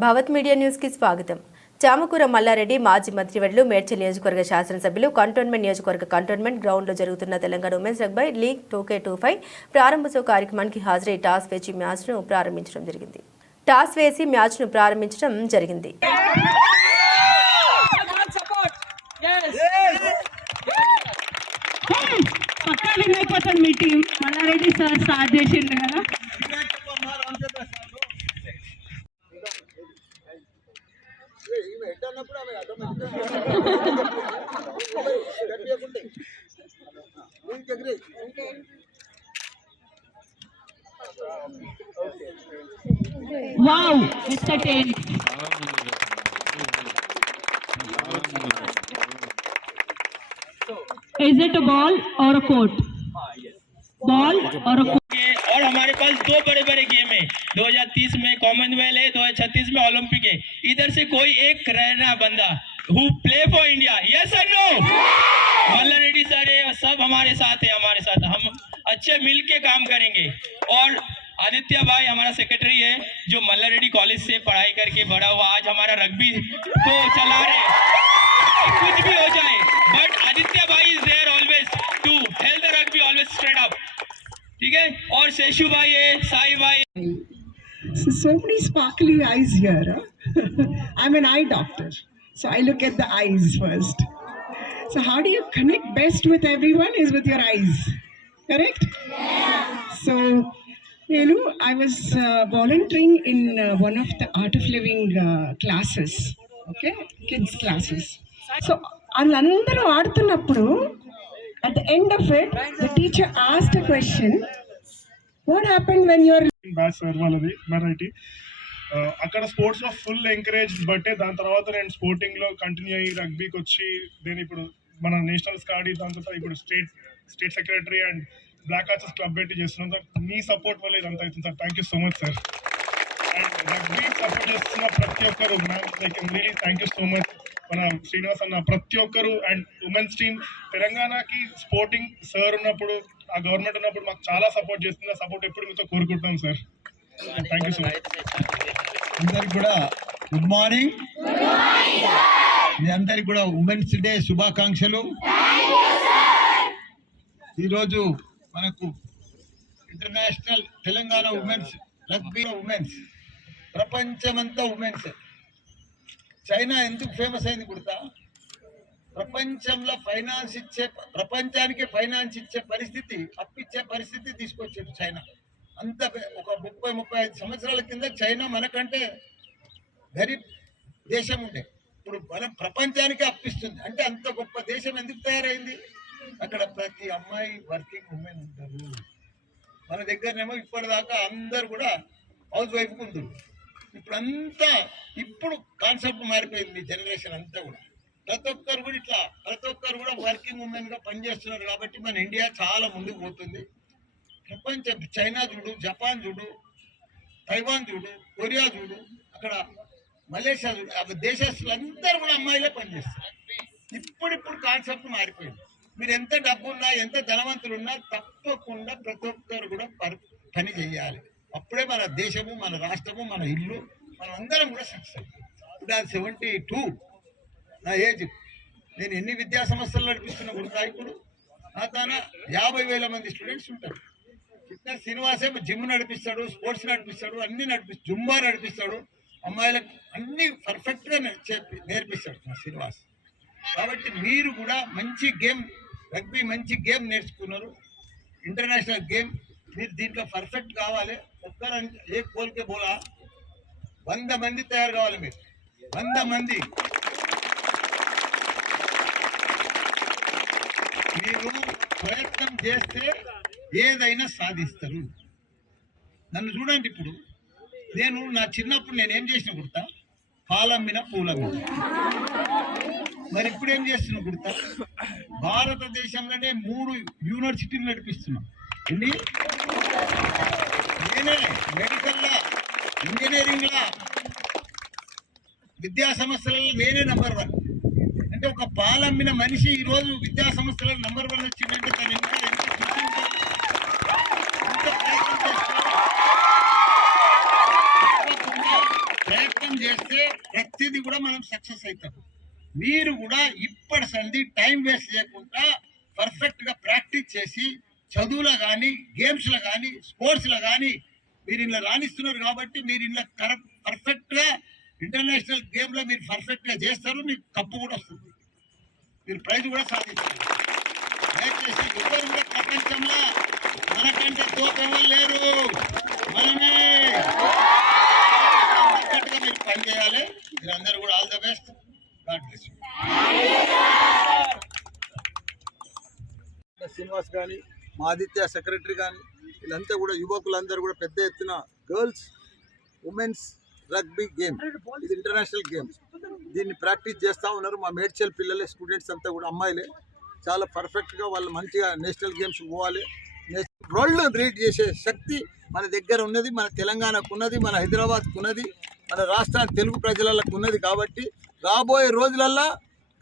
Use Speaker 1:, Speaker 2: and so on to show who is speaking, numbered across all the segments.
Speaker 1: భవత్ media న్యూస్కి స్వాగతం చామకూర మల్లారెడ్డి మాజీ మంత్రివర్యులు మేడ్చల్ నియోజకవర్గ శాసనసభ్యులు కంటోన్మెంట్ నియోజకవర్గ కంటోన్మెంట్ గ్రౌండ్లో జరుగుతున్న Telangana women's rugby league two K two five ప్రారంభోత్సవ కార్యక్రమానికి హాజరై టాస్ వేచి మ్యాచ్ను ప్రారంభించడం జరిగింది టాస్ వేసి మ్యాచ్ను ప్రారంభించడం జరిగింది
Speaker 2: మీ టీం మల్లారెడ్డి సార్ స్టార్ట్ చేసిండు కదా Wow, Mr. Tent. Is it a ball or a court? Ball or a court?
Speaker 3: और हमारे पास दो बड़े बड़े गेम है 2030 में कॉमनवेल्थ है 2036 में ओलंपिक है। इधर से कोई एक रहना बंदा who play for India yes और नो मल्ला रेड्डी सर है, सब हमारे साथ है, हमारे साथ। हम अच्छे मिल के काम करेंगे। और आदित्य भाई हमारा सेक्रेटरी है, जो मल्ला रेड्डी कॉलेज से पढ़ाई करके बड़ा हुआ। आज हमारा रग्बी को चला रहे कुछ भी हो जाए बट आदित्य भाई is there always to health rugby always straight up ठीक है? और शेषु भाई है, साई भाई।
Speaker 4: So, so many sparkly eyes here. Huh? I'm an eye doctor, so I look at the eyes first. So, how do you connect best with everyone is with your eyes, correct? So, you know, I was uh, volunteering in uh, one of the art of living uh, classes, okay, kids classes. So, వాళ్ళందరూ ఆడుతున్నప్పుడు at the end of it, the teacher asked a question. What happened when you're
Speaker 5: batch sir వాళ్ళది variety అక్కడ స్పోర్ట్స్లో full encourage బట్టే దాని తర్వాత నేను స్పోర్టింగ్లో continue అయ్యి రగ్బీకి వచ్చి నేను ఇప్పుడు మన నేషనల్స్ ఆడి దాని తర్వాత ఇప్పుడు state state secretary and block archers club పెట్టి చేస్తున్నాం సార్. మీ సపోర్ట్ వల్ల ఇదంతా అవుతుంది sir. Thank you so much sir. And rugby support చేస్తున్న ప్రతి ఒక్కరు ma'am like really thank you so much. మన శ్రీనివాస్ అన్న ప్రతి ఒక్కరు అండ్ ఉమెన్స్ టీమ్. తెలంగాణకి స్పోర్టింగ్ సార్ ఉన్నప్పుడు ఆ గవర్నమెంట్ ఉన్నప్పుడు మాకు చాలా సపోర్ట్ చేస్తుంది. ఆ సపోర్ట్ ఎప్పుడు మీతో కోరుకుంటున్నాం sir. Thank you so much
Speaker 6: అందరికి కూడా గుడ్ మార్నింగ్ మీ అందరికి కూడా ఉమెన్స్ డే శుభాకాంక్షలు. ఈరోజు మనకు international Telangana women's rugby women's ప్రపంచమంతా ఉమెన్స్ చైనా ఎందుకు ఫేమస్ అయింది కుడతా ప్రపంచంలో ఫైనాన్స్ ఇచ్చే ప్రపంచానికి ఫైనాన్స్ ఇచ్చే పరిస్థితి అప్పిచ్చే పరిస్థితి తీసుకొచ్చింది చైనా. అంత ఒక ముప్పై ముప్పై ఐదు సంవత్సరాల కింద చైనా మనకంటే గరీబ్ దేశం ఉండే. ఇప్పుడు మన ప్రపంచానికి అప్పిస్తుంది అంటే అంత గొప్ప దేశం ఎందుకు తయారైంది? అక్కడ ప్రతి అమ్మాయి వర్కింగ్ ఉమెన్ ఉంటారు. మన దగ్గరనేమో ఇప్పటిదాకా అందరు కూడా హౌస్ వైఫ్ ఉంటారు ఇప్పుడు అంతా ఇప్పుడు కాన్సెప్ట్ మారిపోయింది జనరేషన్ అంతా కూడా. ప్రతి ఒక్కరు కూడా ఇట్లా ప్రతి ఒక్కరు కూడా వర్కింగ్ ఉమెన్గా పనిచేస్తున్నారు కాబట్టి మన ఇండియా చాలా ముందుకు పోతుంది. ప్రపంచం చైనా చూడు జపాన్ చూడు తైవాన్ చూడు కొరియా చూడు అక్కడ మలేషియా చూడు దేశస్తులు అందరూ కూడా అమ్మాయిలే పనిచేస్తారు ఇప్పుడిప్పుడు కాన్సెప్ట్ మారిపోయింది. మీరు ఎంత డబ్బున్నా ఎంత ధనవంతులు ఉన్నా తప్పకుండా ప్రతి ఒక్కరు కూడా పర్- పని చేయాలి. అప్పుడే మన దేశము మన రాష్ట్రము మన ఇల్లు మనం అందరం కూడా సక్సెస్ ఇప్పుడు సెవెంటీ టూ నా ఏజ్ నేను ఎన్ని విద్యా సంస్థలు నడిపిస్తున్నా కూడా నాయకుడు నా తాన యాభై వేల మంది స్టూడెంట్స్ ఉంటారు. ఫిట్నెస్ శ్రీనివాసే జిమ్ నడిపిస్తాడు స్పోర్ట్స్ నడిపిస్తాడు అన్ని నడిపి జుంబా నడిపిస్తాడు. అమ్మాయిలకు అన్ని పర్ఫెక్ట్గా చెప్పి నేర్పిస్తాడు మా శ్రీనివాస్. కాబట్టి మీరు కూడా మంచి గేమ్ రగ్బీ మంచి గేమ్ నేర్చుకున్నారు. ఇంటర్నేషనల్ గేమ్ మీరు దీంట్లో పర్ఫెక్ట్ కావాలి. ఒక్కరు ఏ కోల్కే బోలా. వంద మంది తయారు కావాలి మీరు. వంద మంది మీరు ప్రయత్నం చేస్తే ఏదైనా సాధిస్తారు. నన్ను చూడండి ఇప్పుడు. నేను నా చిన్నప్పుడు నేనేం చేసిన కుడతా పాలమ్మిన పూలమ్మిన మరి ఇప్పుడు ఏం చేస్తున్నా కుడతా భారతదేశంలోనే మూడు యూనివర్సిటీలు నడిపిస్తున్నాం. ఎన్ని? నేనే మెడికల్లా ఇంజనీరింగ్లా. విద్యా సంస్థలలో నేనే నంబర్ వన్ అంటే ఒక పాలమ్మిన మనిషి ఈ రోజు విద్యా సంస్థలో నంబర్ వన్ వచ్చిందంటే తను ఇంకా ఎంత ప్రయత్నం చేస్తే ప్రతిదీ కూడా
Speaker 7: మనం సక్సెస్ అవుతాం. మీరు కూడా ఇప్పటి సంది టైం వేస్ట్ చేయకుండా పర్ఫెక్ట్గా ప్రాక్టీస్ చేసి చదువులో కానీ గేమ్స్లో కానీ స్పోర్ట్స్లో కానీ మీరు ఇలా రాణిస్తున్నారు కాబట్టి మీరు ఇలా కరెక్ట్ పర్ఫెక్ట్గా ఇంటర్నేషనల్ గేమ్లో మీరు పర్ఫెక్ట్గా చేస్తారు మీకు కప్పు కూడా వస్తుంది. మీరు ప్రైజ్ కూడా సాధించారు. దయచేసి ఎవరు కూడా ప్రపంచంలో మనకంటే తోపెవరు లేరు. మనమే. మీరు పని చేయాలి. మీరందరూ కూడా all the best. God bless
Speaker 6: Srinivas కానీ మా ఆదిత్య సెక్రటరీ కానీ వీళ్ళంతా కూడా యువకులందరూ కూడా పెద్ద ఎత్తున గర్ల్స్ ఉమెన్స్ రగ్బీ గేమ్. ఇది ఇంటర్నేషనల్ గేమ్స్ దీన్ని ప్రాక్టీస్ చేస్తూ ఉన్నారు. మా మేడ్చల్ పిల్లలే స్టూడెంట్స్ అంతా కూడా అమ్మాయిలే. చాలా పర్ఫెక్ట్గా వాళ్ళు మంచిగా నేషనల్ గేమ్స్ పోవాలి. వరల్డ్ రీడ్ చేసే శక్తి మన దగ్గర ఉన్నది మన తెలంగాణకు ఉన్నది మన హైదరాబాద్కు ఉన్నది మన రాష్ట్రానికి తెలుగు ప్రజలకు ఉన్నది కాబట్టి రాబోయే రోజులల్లో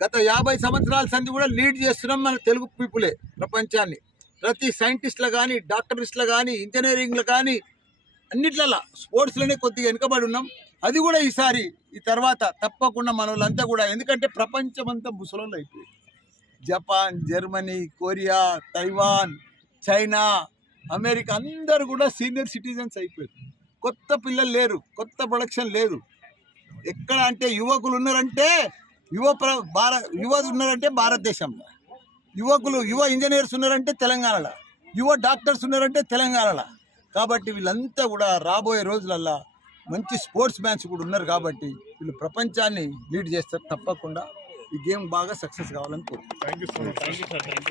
Speaker 6: గత యాభై సంవత్సరాల సంధి కూడా లీడ్ చేస్తున్నాం మన తెలుగు పీపులే ప్రపంచాన్ని. ప్రతి సైంటిస్టులు కానీ డాక్టరిస్టులు కానీ ఇంజనీరింగ్లు కానీ అన్నిట్లలో స్పోర్ట్స్లోనే కొద్దిగా వెనుకబడి ఉన్నాం. అది కూడా ఈసారి ఈ తర్వాత తప్పకుండా మన వాళ్ళంతా కూడా ఎందుకంటే ప్రపంచమంతా ముసలోళ్ళు అయిపోయింది Japan Germany Korea Taiwan China America అందరు కూడా సీనియర్ సిటిజన్స్ అయిపోయారు. కొత్త పిల్లలు లేరు కొత్త ప్రొడక్షన్ లేదు. ఎక్కడ అంటే యువకులు ఉన్నారంటే యువ ప్ర భార యువ ఉన్నారంటే భారతదేశంలో. యువకులు యువ ఇంజనీర్స్ ఉన్నారంటే తెలంగాణలో. యువ డాక్టర్స్ ఉన్నారంటే తెలంగాణలో. కాబట్టి వీళ్ళంతా కూడా రాబోయే రోజులల్లా మంచి స్పోర్ట్స్ మ్యాన్స్ కూడా ఉన్నారు కాబట్టి వీళ్ళు ప్రపంచాన్ని లీడ్ చేస్తారు తప్పకుండా. ఈ గేమ్ బాగా సక్సెస్ కావాలని కోరుకుంటున్నాను.